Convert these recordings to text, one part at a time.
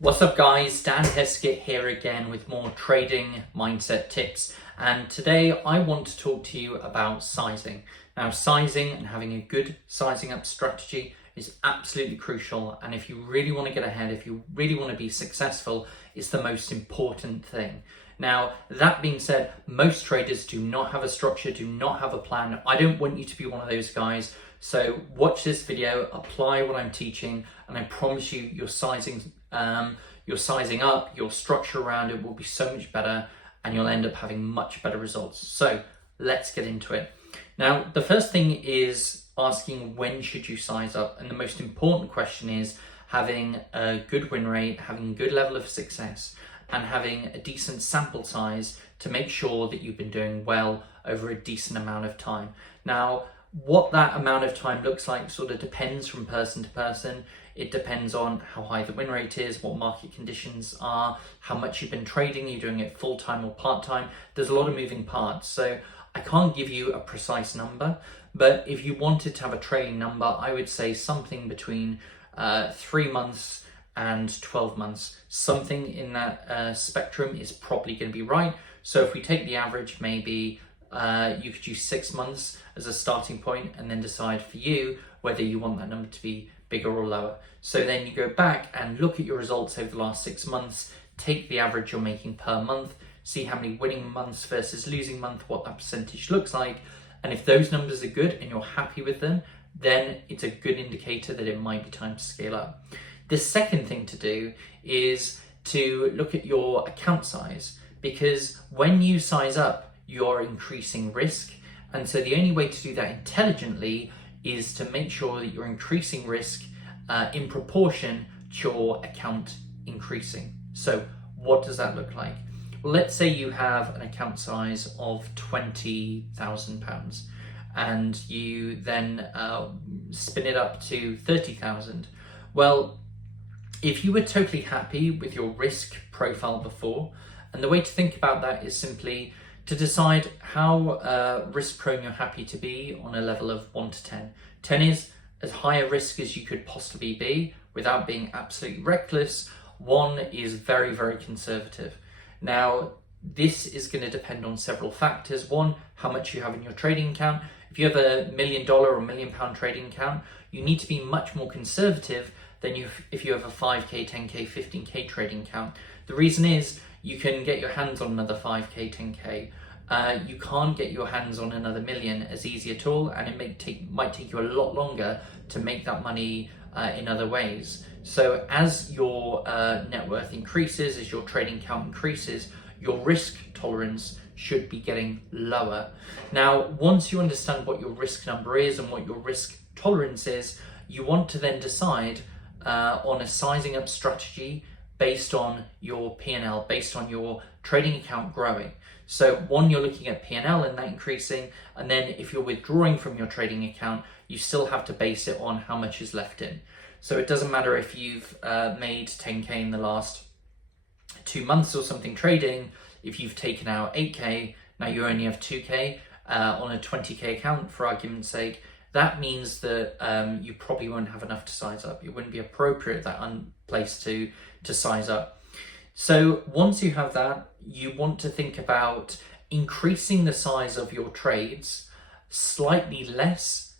What's up guys, Dan Heskett here again with more trading mindset tips, and today I want to talk to you about sizing. Now sizing and having a good sizing up strategy is absolutely crucial, and if you really want to get ahead, if you really want to be successful, it's the most important thing. Now that being said, most traders do not have a structure, do not have a plan. I don't want you to be one of those guys. So watch this video, apply what I'm teaching, and I promise you your sizing up, your structure around it will be so much better, and you'll end up having much better results. So let's get into it. Now, the first thing is asking when should you size up, and the most important question is having a good win rate, having a good level of success, and having a decent sample size to make sure that you've been doing well over a decent amount of time. Now, what that amount of time looks like sort of depends from person to person. It depends on how high the win rate is, what market conditions are, how much you've been trading, you're doing it full-time or part-time. There's a lot of moving parts, so I can't give you a precise number, but if you wanted to have a trailing number, I would say something between 3 months and 12 months. Something in that spectrum is probably going to be right. So if we take the average, maybe you could use 6 months as a starting point and then decide for you whether you want that number to be bigger or lower. So then you go back and look at your results over the last 6 months, take the average you're making per month, see how many winning months versus losing month, what that percentage looks like. And if those numbers are good and you're happy with them, then it's a good indicator that it might be time to scale up. The second thing to do is to look at your account size, because when you size up, you're increasing risk. And so the only way to do that intelligently is to make sure that you're increasing risk in proportion to your account increasing. So what does that look like? Well, let's say you have an account size of £20,000 and you then spin it up to 30,000. Well, if you were totally happy with your risk profile before, and the way to think about that is simply to decide how risk prone you're happy to be on a level of 1 to 10. 10 is as high a risk as you could possibly be without being absolutely reckless. 1 is very, very conservative. Now, this is going to depend on several factors. 1, how much you have in your trading account. If you have $1 million or £1 million trading account, you need to be much more conservative than if you have a 5k, 10k, 15k trading account. The reason is you can get your hands on another 5k, 10k. You can't get your hands on another million as easy at all, and it might take you a lot longer to make that money in other ways. So as your net worth increases, as your trading account increases, your risk tolerance should be getting lower. Now, once you understand what your risk number is and what your risk tolerance is, you want to then decide on a sizing up strategy based on your P&L, based on your trading account growing. So 1, you're looking at P&L and that increasing, and then if you're withdrawing from your trading account, you still have to base it on how much is left in. So it doesn't matter if you've made 10k in the last 2 months or something trading. If you've taken out 8k, now you only have 2k on a 20k account, for argument's sake, that means that you probably won't have enough to size up. It wouldn't be appropriate, that place to size up. So once you have that, you want to think about increasing the size of your trades slightly less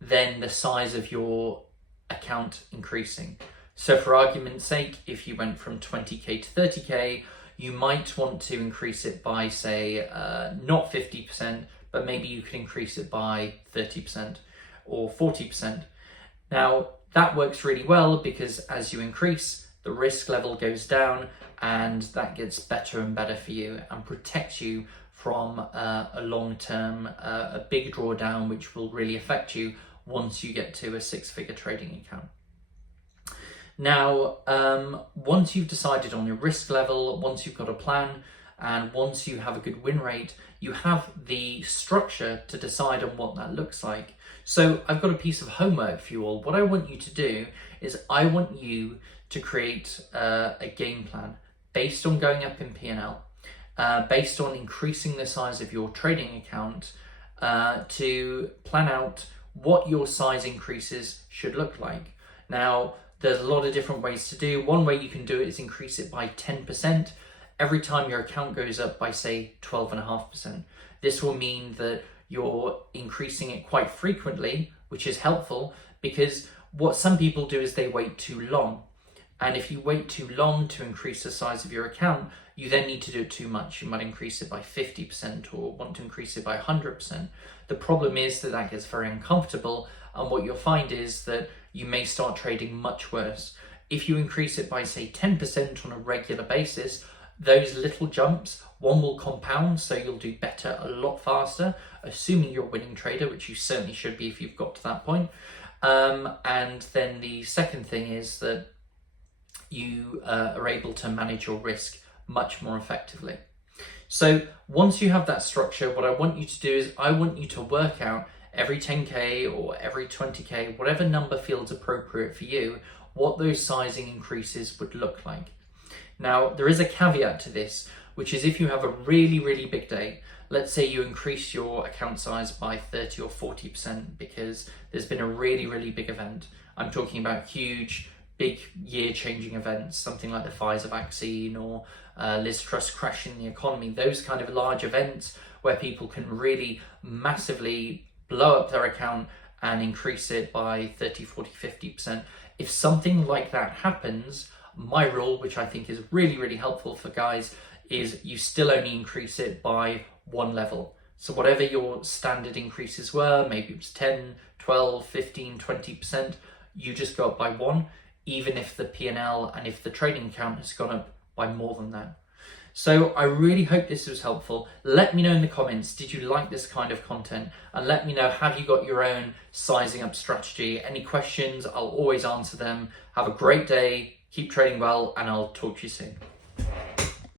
than the size of your account increasing. So for argument's sake, if you went from 20k to 30k, you might want to increase it by, say, not 50%, but maybe you could increase it by 30% or 40%. Now, that works really well because as you increase, the risk level goes down, and that gets better and better for you and protects you from a long-term, a big drawdown, which will really affect you once you get to a 6-figure trading account. Now, once you've decided on your risk level, once you've got a plan, and once you have a good win rate, you have the structure to decide on what that looks like. So I've got a piece of homework for you all. What I want you to do is I want you to create a game plan based on going up in P&L, based on increasing the size of your trading account, to plan out what your size increases should look like. Now, There's a lot of different ways to do. One way you can do it is increase it by 10% every time your account goes up by, say, 12.5%. This will mean that you're increasing it quite frequently, which is helpful, because what some people do is they wait too long. And if you wait too long to increase the size of your account, you then need to do it too much. You might increase it by 50% or want to increase it by 100%. The problem is that that gets very uncomfortable, and what you'll find is that you may start trading much worse. If you increase it by, say, 10% on a regular basis, those little jumps, one, will compound, so you'll do better a lot faster, assuming you're a winning trader, which you certainly should be if you've got to that point. And then the second thing is that you are able to manage your risk much more effectively. So once you have that structure, what I want you to do is I want you to work out every 10K or every 20K, whatever number feels appropriate for you, what those sizing increases would look like. Now, there is a caveat to this, which is if you have a really, really big day, let's say you increase your account size by 30 or 40% because there's been a really, really big event. I'm talking about huge, big year-changing events, something like the Pfizer vaccine or Liz Truss crashing the economy, those kind of large events where people can really massively blow up their account and increase it by 30, 40, 50%. If something like that happens, my rule, which I think is really, really helpful for guys, is you still only increase it by one level. So whatever your standard increases were, maybe it was 10, 12, 15, 20%, you just go up by one, even if the P&L and if the trading account has gone up by more than that. So I really hope this was helpful. Let me know in the comments, did you like this kind of content? And let me know, have you got your own sizing up strategy? Any questions, I'll always answer them. Have a great day, keep trading well, and I'll talk to you soon.